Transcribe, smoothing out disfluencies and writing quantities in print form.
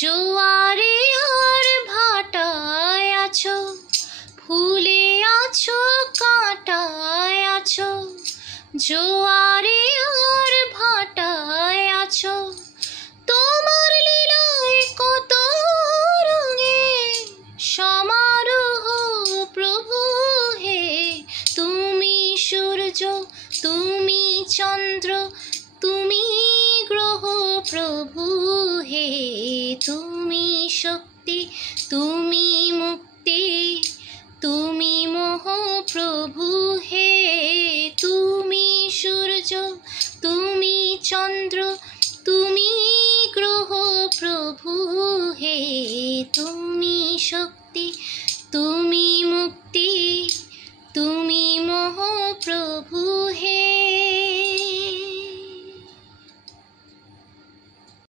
জোয়ারে আর ভাটায় আছো, ফুলে আছো কাঁটায় আছো। জোয়ারে আর ভাটায় আছো, তোমার লীলায় কত রঙে সমারোহ প্রভু হে। তুমি সূর্য, তুমি চন্দ্র, তুমি গ্রহ প্রভু হে। তুমি শক্তি, তুমি মুক্তি, তুমি মোহ প্রভু হে। তুমি সূর্য, তুমি চন্দ্র, তুমি গ্রহ প্রভু হে। তুমি শক্তি, তুমি মুক্তি, তুমি মোহ প্রভু